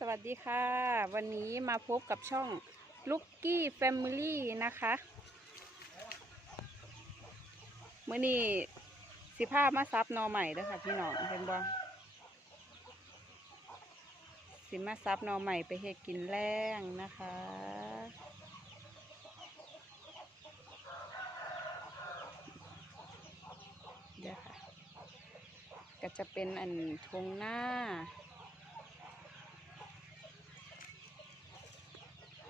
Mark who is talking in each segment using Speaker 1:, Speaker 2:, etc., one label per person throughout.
Speaker 1: สวัสดีค่ะ วันนี้มาพบกับช่องลุกกี้แฟมิลี่นะคะเมื่อนี้สิพามาซับนอใหม่เด้อค่ะพี่น้องเป็นบ่สิมาซับนอใหม่ไปเฮ็ดกินแรงนะคะเดี๋ยวค่ะ ก็จะเป็นอันทงหน้า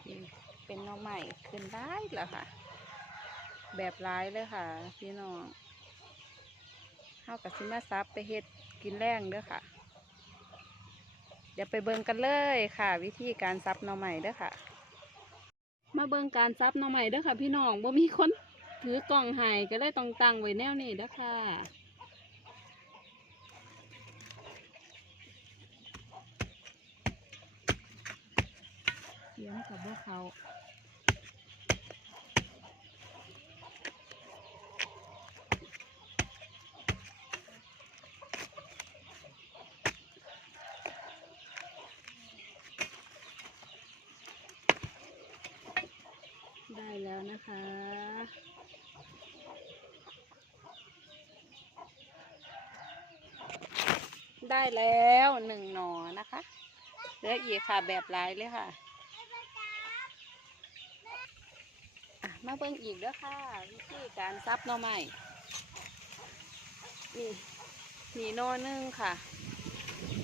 Speaker 1: นี่เป็ น้องใหม่ขึ้นได้แล้วค่ะ แบบร้ายเลยค่ะ พี่น้องเข้ากับซิมาซับไปเฮ็ดกินแรงเด้อค่ะ เดี๋ยวไปเบิ่งกันเลยค่ะ วิธีการซับน่องใหม่เด้อค่ะ มาเบิ่งการซับน่องใหม่เด้อค่ะ พี่น้องบ่มีคนถือกล่องให้ก็เลยต้องตั้งไว้แนวนี้เด้อค่ะเสียงกับว่าเขา ได้ แล้วนะคะ ได้แล้วหนึ่งหนอนะคะเหลืออีกค่ะแบบลายเลยค่ะมาเบิ่งอีกเด้อค่ะวิธีการซับหน่อไม้นี่นี่นอหนึงค่ะ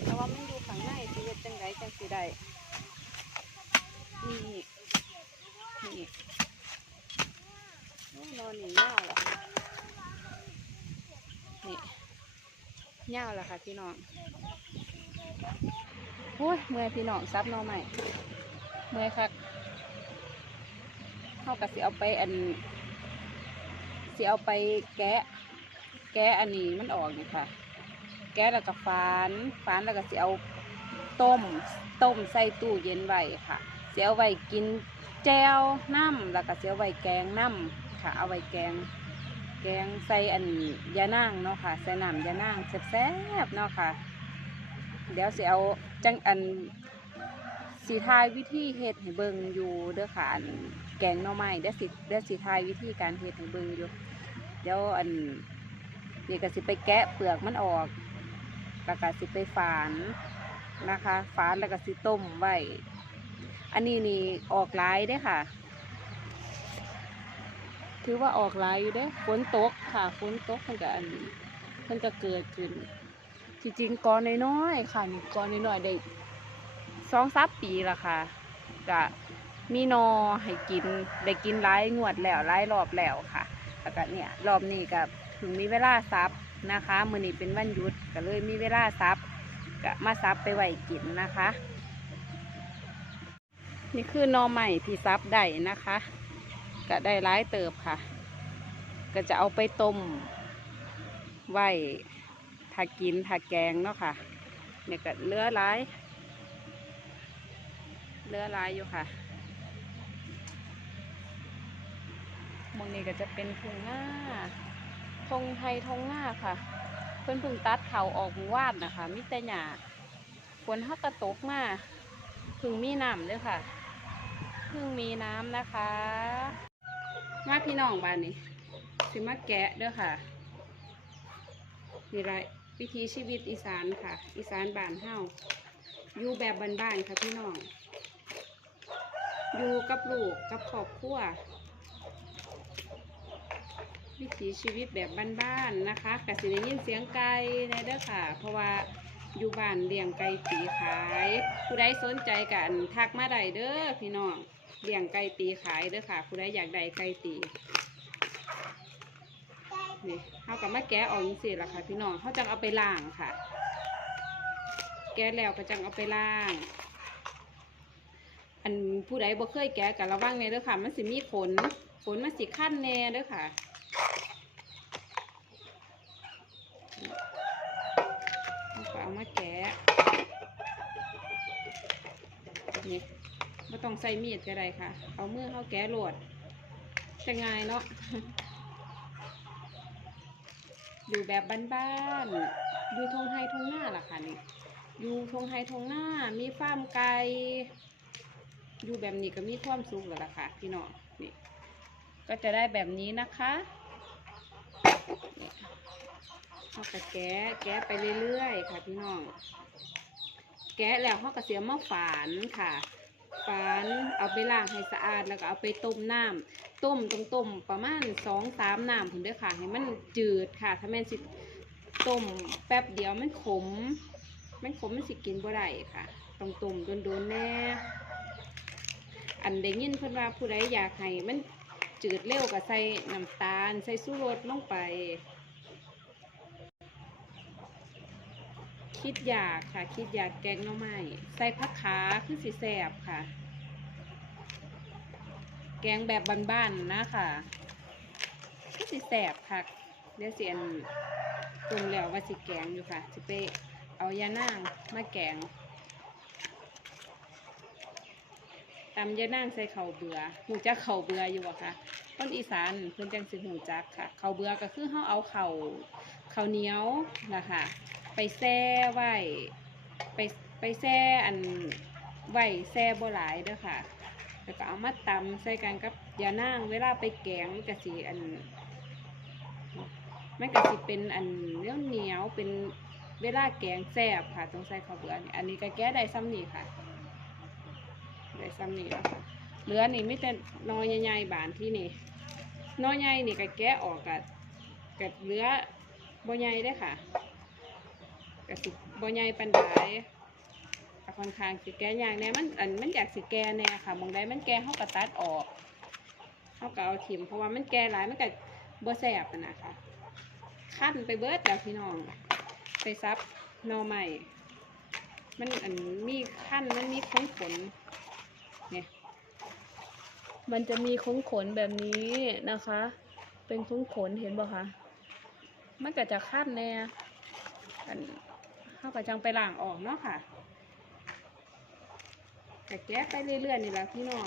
Speaker 1: แต่ว่ามันอยู่ข้างในสิเฮ็ดจังไดจังสิได้นี่นี่โอ้หนอนี่ยาวแล้วนี่ ยาวแล้วค่ะพี่น้องโอ้ยเมื่อพี่น้องซับน่อไม้เมื่อคักเขาก็สิเอาไปอันสิเอาไปแกะ แกะอันนี้มันออกนี่ค่ะ แกะแล้วก็ฟานฟานแล้วก็สิเอาต้ม ต้มใส่ตู้เย็นไว้ค่ะเสิเอาไว้กินแจวน้ำแล้วก็เสิเอาไว้แกงน้ำค่ะ เอาไว้แกง แกงใส่อันยานางเนาะค่ะใส่น้ำยานางแซ่บๆเนาะค่ะ เดี๋ยวสิเอาจังอันสีทายวิธีเฮ็ดให้เบิงอยู่เด้อค่ะอันแกงหน่อไม้เดี๋ยวสิเดี๋ยวสีทายวิธีการเฮ็ดให้เบิงอยู่ เดี๋ยวอันนี่ก็สิไปแกะเปลือกมันออกแล้วก็สิไปฝานนะคะ ฝานแล้วก็สิต้มไว้ อันนี้นี่ออกหลายเด้ค่ะ ถือว่าออกหลายอยู่เด้ฝนตกค่ะฝนตกมันก็อันมันก็เกิดขึ้นจริงๆกอนน้อยๆค่ะนี่กอนน้อยๆได้สองสับปีละค่ะก็มีนอให้กินได้กินหลายงวดแล้วหลายรอบแล้วค่ะแล้วก็เนี่ยรอบนี้ก็ถึงมีเวลาซับนะคะมือนี้เป็นวันหยุดก็เลยมีเวลาซับก็มาซับไปไหวกินนะคะ นี่คือ นอใหม่ที่ซับได้นะคะ ก็ได้หลายเติบค่ะ ก็จะเอาไปต้มไว้ถ้ากินถ้าแกงเนาะค่ะ เนี่ยก็เลือหลายเรือลายอยู่ค่ะมองนี้ก็จะเป็นทุ่งหน้าทงไทยทงหน้าค่ะ เพิ่อนพึ่งตัดเขาออกหมู่วาดนะคะมิแต่หยาฝนฮักกระตกมาพึ่งมีน้ำเด้วยค่ะพึ่งมีน้ำนะคะ มาพี่น้องบ้านนี้สิมาแกะเด้อค่ะนี่ไรวิถีชีวิตอีสานค่ะ อีสานบ้านเฮาอยู่แบบบ้านๆค่ะพี่น้องอยู่กับลูกกับครอบครัววิถีชีวิตแบบบ้านๆนะคะกสิได้ยินเสียงไก่ในเด้อค่ะ เพราะว่าอยู่บ้านเลี้ยงไก่ตีขาย ผู้ใดสนใจกันทักมาได้เด้อพี่น้อง เลี้ยงไก่ตีขายเด้อค่ะผู้ใดอยากได้ไก่ตีนี่เขากับมาแกะออกสิละค่ะพี่น้องเขาจังเอาไปล้างค่ะ แกะแล้วก็จังเอาไปล้าง อันผู้ใดบ่เคยแกะกับระวังเนี่ยเด้อค่ะ มันสิมีขนขนมันสิขั้นแน่เด้อค่ะแล้วก็เอามาแกะนี่ไม่ ต้องใส่มีดก็ได้ค่ะ เอามือเข้าแกะโหลด จะง่ายเนาะอยู่แบบบ้านๆอยู่ทงไฮทงหน้าล่ะค่ะนี่อยู่ทงไฮทงหน้า มีฟาร์มไก่อยู่แบบนี้ก็มีความสุขแล้วล่ะค่ะพี่น้องนี่ ก็จะได้แบบนี้นะคะเอาไปแกะแกะไปเรื่อยๆ ค่ะพี่น้อง แกะแล้วเขาก็เสียมาฝานค่ะ ฝานเอาไปล้างให้สะอาดแล้วก็เอาไปต้มน้ำต้มต้มประมาณสองสามน้ำถึงเด้อค่ะ ให้มันจืดค่ะ ถ้าแม่สิต้มแป๊บเดียวมันขม มันขมมันสิกินบ่ได้ค่ะต้องต้มโดนๆแน่อันได้ยินเพิ่นว่าผู้ใดอยากให้มันจืดเร็วก็ใส่น้ำตาล ใส่สู้รสลงไป คิดอยากค่ะ คิดอยากแกงหน่อไม้ใส่ผักขาคือสีแสบค่ะ แกงแบบบ้านๆนะค่ะคือสีแสบค่ะเดี๋ยวเสียนตุ่มแล้วว่าสิแกงอยู่ค่ะสิไปเอายานางมาแกงตำยานางใส่เข่าเบือหูจักเข่าเบืออยู่บ่คะคนอีสานเพิ่นจังสิหูจักค่ะ เข่าเบือก็คือเฮาเอาเข่าวข้าวเหนียวนะคะ ไปแช่ไว้ไปไปแช่อันไว้แช่บ่หลายเด้อค่ะ แล้วก็เอามาตำใส่กันกับยานางเวลาไปแกงก็สิอันมันก็สิเป็นอันเหนียวเหนียวเป็นเวลาแกงแซ่บค่ะต้องใส่ข้าวเบือนี่อันนี้ก็แก้ได้ซ้ำนี่ค่ะได้ซ้ำนี่แล้วค่ะเหลือนี่ไม่แต่นอใหญ่ๆบานที่นี่นอใหญ่นี่ก็แกะออกกับกับเหลือบ่ใหญ่ได้ค่ะ กสิบ่ใหญ่ปานใดก็ค่อนข้างสิแก่ยากแน่มันอันมันอยากสิแก่แน่ค่ะมองได้มันแก่เฮาก็ตัดออกเฮาก็เอาถิ่มเพราะว่ามันแก่หลายมันก็บ่แซบอะนะคะขั้นไปเบิดแล้วพี่น้อง ไปซับนอใหม่ มันอันมีขั้นมันมีขนขนเนี่ยมันจะมีขนขนแบบนี้นะคะ เป็นขนขนเห็นบ่คะมันก็จะขั้นแน่ กับจังไปล้างออกเนาะค่ะแต่แกะไปเรื่อยๆนี่แหละพี่น้อง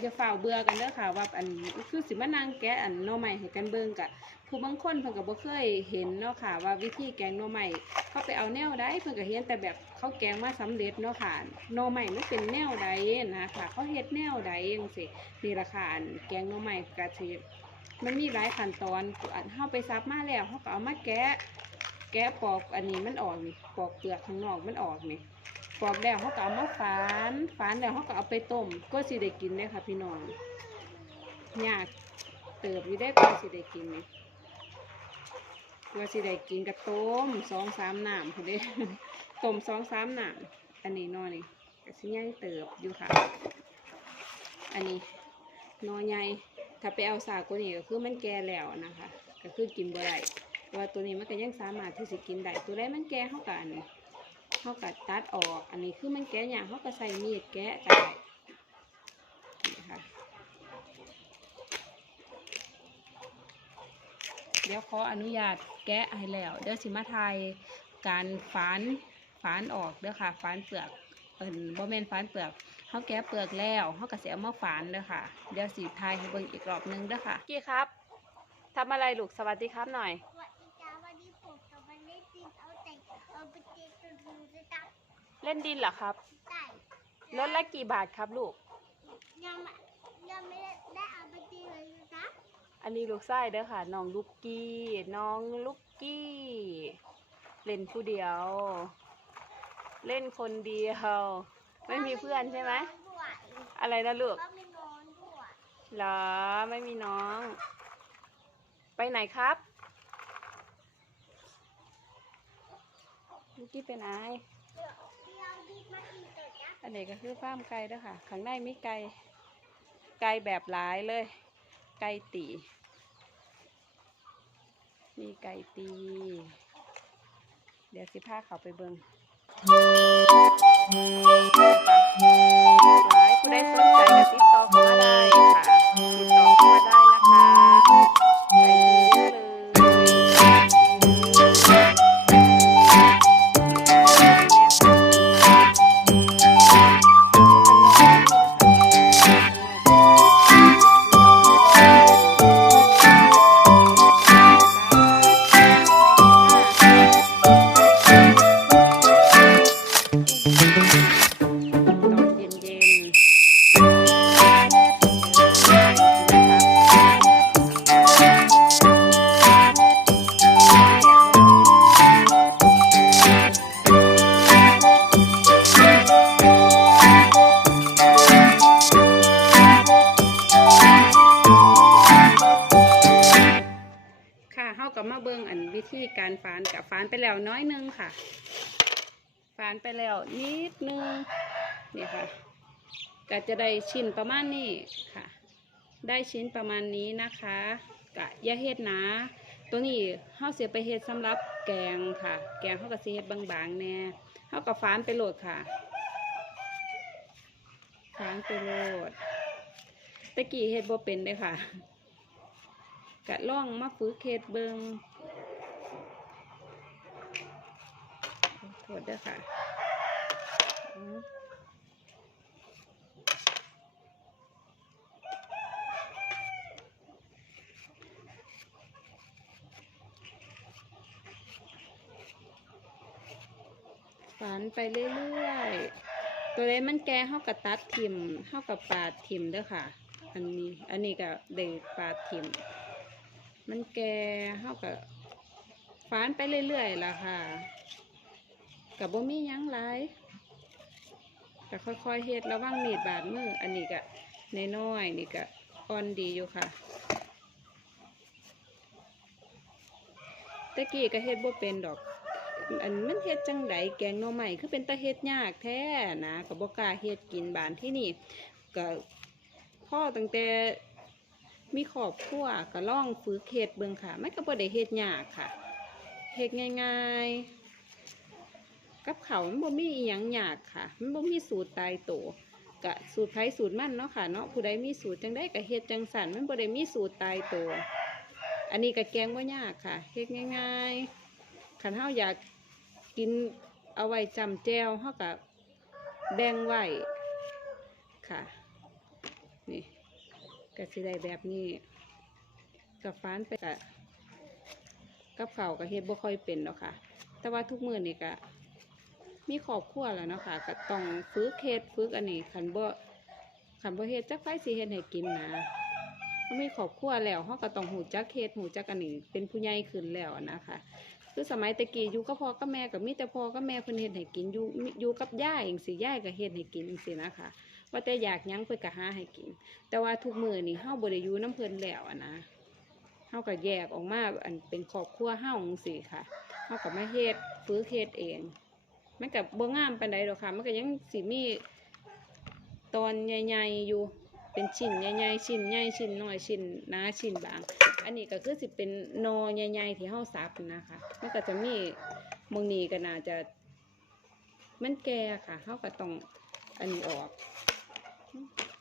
Speaker 1: อย่าฝ่าเบื่อกันเด้อค่ะ ว่าอันคือสิมานั่งแกะอันหน่อใหม่ให้กันเบิ่งกะผู้บางคนเพิ่นก็บ่เคยเห็นเนาะค่ะ ว่าวิธีแกงหน่อใหม่เขาไปเอาแนวใดเพิ่นก็เห็นแต่แบบเขาแกงมาสำเร็จเนาะค่ะหน่อใหม่มันเป็นแนวใดนะค่ะเขาเฮ็ดแนวใดจังซี่นี่ล่ะค่ะอันแกงหน่อใหม่ก็สิมันมีหลายขั้นตอนอันเฮาไปซับมาแล้วเฮาก็เอามาแกะ แกะปอกอันนี้มันออกนี่ปอกเปลือกข้างนอกมันออกนี่ปอกแล้วเขาก็เอามาฝานฝานแล้วเขาก็เอาไปต้มก็สิได้กินได้ค่ะ พี่น้องยากเติบอยู่ได้ก็สิได้กินนี่ก็สิได้กินกับต้มสองสามน้ำพอดีต้มสองสามน้ำอันนี้นอนี่ก็สิใหญ่เติบอยู่ค่ะ อันนี้นอใหญ่ถ้าไปเอาสากกว่านี้ก็คือมันแก่แล้วนะคะ ก็คือกินบ่ได้ ว่าตัวนี้มันก็ยังสามารถที่จะกินได้ตัวแรกมันแก่เขากัอันนี้เขากัตัดออก อันนี้คือมันแก่อย่างเขาก็ใส่มีดแกะได้ค่ะเดี๋ยวขออนุญาตแกะให้แล้ว เดี๋ยวสิมาทายการฝานฝานออกเด้อค่ะฝานเปลือกเอินบ่แมนฝานเปลือกเขาแกะเปลือกแล้วเขาก็สิเอามาฝานเด้อค่ะ เดี๋ยวสิทายให้เบิ่งอีกรอบนึงเด้อค่ะ กี้ครับทำอะไรลูกสวัสดีครับหน่อย
Speaker 2: ไปเจอตัวดูจะตัก
Speaker 1: เล่นดินเหรอครับ
Speaker 2: ไก่
Speaker 1: รถละกี่บาทครับลูก
Speaker 2: ยังไม่ยังไม่ได้เอาไปเจอเลยนะ
Speaker 1: อันนี้ลูกไส้เด้อค่ะ น้องลูกกี้ น้องลูกกี้ เล่นผู้เดียว เล่นคนเดียว ไม่มีเพื่อนใช่ไหม
Speaker 2: ด้วย
Speaker 1: อะไรนะลูก
Speaker 2: ก็ไม่นอนด้วย
Speaker 1: เหรอ ไม่มีน้อง ไปไหนครับ ลูกกี้ไปไหน
Speaker 2: เดี๋ยอันะ
Speaker 1: อันนี้ก็คือฟาร์มไก่ด้อค่ะข้างในมีไก่ไก่แบบหลายเลย ไก่ตี มีไก่ตี เดี๋ยวสิพาเขาไปเบิงหลายผู้ใดสนใจก็ติดต่ ก็มะเบิงอันวิธีการฟานกับฝานไปแล้วน้อยนึงค่ะ ฝานไปแล้วนิดนึงนี่ค่ะก็จะได้ชิ้นประมาณนี้ค่ะ ได้ชิ้นประมาณนี้นะคะกะยาเฮ็ดหนาตัวนี้เฮาเสียไปเฮ็ดสำหรับแกงค่ะ แกงเฮาก็สิเฮ็ดบางๆแน่เฮาก็ฝานไปโหลดค่ะฝานไปโหลดตะกี้เฮ็ดบ่เป็นเด้ค่ะ กะล่องมาฝึกเฮ็ดเบิงขอโทษด้ค่ะฝันไปเรื่อยๆ ตัวเล็มันแก่เท่ากับตัดทิมเท่ากับปาดทิมด้อค่ะ อันนี้ อันนี้ก็เด็ปาดทิม มันแก่เท่ากับฝันไปเรื่อยๆล่ะค่ะกับบ่มียังไรก็ค่อยๆเฮ็ดระวังมีดบาดมืออันนี้ก็น้อยนี่ก็อ่อนดีอยู่ค่ะตะกี้ก็เฮ็ดบ่เป็นดอก อันมันเฮ็ดจังไดแกงหน่อไม้คือเป็นตาเฮ็ดยากแท้นะก็บ่กล้าเฮ็ดกินบานที่นี่ก็พ่อตั้งแต่ มีครอบครัวก็ล่องฝึกเฮ็ดเบิ่งค่ะมันก็บ่ได้เฮ็ดยากค่ะเฮ็ดง่ายๆ กับเขามันบ่มีอีหยังยากค่ะ มันบ่มีสูตรตายตัวก็สูตรไผสูตรมันเนาะค่ะเนาะผู้ใดมีสูตรจังได้ก็เฮ็ดจังสันมันบ่ได้มีสูตรตายตัวอันนี้ก็แกงบ่ยากค่ะเฮ็ดง่ายๆขันเฮาอยากกินเอาไว้จำแจวเฮากับแบ่งไว้ค่ะ ก็สิได้แบบนี้กับฟานไปกับกับเข่ากับเฮ็ดบ่ค่อยเป็นหรอกค่ะ แต่ว่าทุกมือนี่ก็มีครอบครัวแล้วเนาะค่ะก็ต้องฝึกเฮ็ดฝึกอันนี้ขันบ่ขันบ่เฮ็ดจักไผสิเฮ็ดให้กินนะเขามีครอบครัวแล้วเฮาก็ต้องหูจักเฮ็ดหูจักอันนี้เป็นผู้ใหญ่ขึ้นแล้วนะคะคือสมัยตะกี้อยู่กับพ่อกับแม่กับมีแต่พอกับแม่เพิ่นเฮ็ดให้กินอยู่อยู่กับย่าเองสิย่ายก็เฮ็ดให้กินจังซี่นะคะ ว่าแต่อยากยั้งเพิ่นก็หาให้กิน แต่ว่าทุกมือนี่เฮาบ่ได้อยู่นํเพลินแล้วอะนะเฮาก็แยกออกมาอันเป็นครอบครัวเฮาจังซี่ค่ะเฮาก็มาเฮ็ดฝึกเฮ็ดเองมันก็บ่งามปานใดดอกค่ะ มันก็ยังสิมีตอนใหญ่ๆอยู่เป็นชิ้นใหญ่ๆชิ้นใหญ่ชิ้นน้อยชิ้นหนาชิ้นบาง อันนี้ก็คือสิเป็นนอใหญ่ๆที่เฮาซับนะคะมันก็จะมีมึงนี้ก็น่าจะมันแก่ค่ะเฮาก็ต้องอันนี้ออก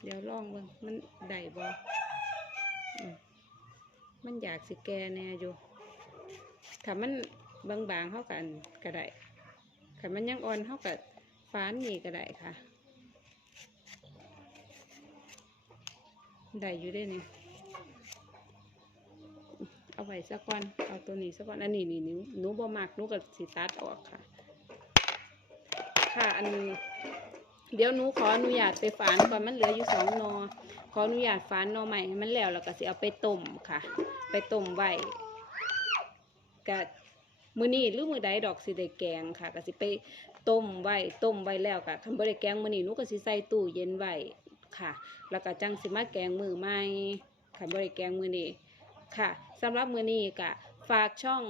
Speaker 1: เดี๋ยวลองเบิ่งมันได้บ่อืมมันอยากสิแกแน่อยู่ถ้ามันบางๆเฮากันก็ได้ถ้ามันยังอ่อนเฮาก็ฟ้านนี่ก็ได้ค่ะ ได้อยู่ได้นี่เอาไว้สักวันเอาตัวนี้สักวันอันนี้นี่หนูหนูบ่มักหนูก็สิตัดออกค่ะ ค่ะอันนี้ เดี๋ยวหนูขออนุญาตไปฝานก่อนมันเหลืออยู่สองนอ ขออนุญาตฝานนอใหม่ให้มันแล้วแล้วก็สิเอาไปต้มค่ะ ไปต้มไว้กะมือนี้หรือมือใดดอกสิได้แกงค่ะก็สิไปต้มไว้ต้มไว้แล้วก็คันบ่ได้แกงมือนี้หนูก็สิใส่ตู้เย็นไว้ค่ะ แล้วก็จังสิมาแกงมือใหม่คันบ่ได้แกงมือนี้ค่ะสำหรับมือนี้ก็ฝากช่อง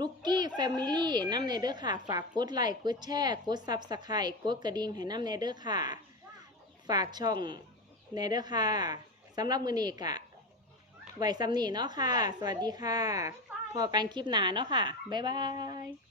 Speaker 1: ลูกกี้แฟมิลี่น้ำเนเดอร์ค่ะ ฝากกดไลค์กดแชร์กดซับสไครต์กดกระดิ่งให้น้ำเนเดอร์ค่ะ ฝากช่องเนเดอร์ค่ะสำหรับมื้อนี้กะไว้ซ้ำนีเนาะค่ะ สวัสดีค่ะ พอกันคลิปหนาเนาะค่ะ บ๊ายบาย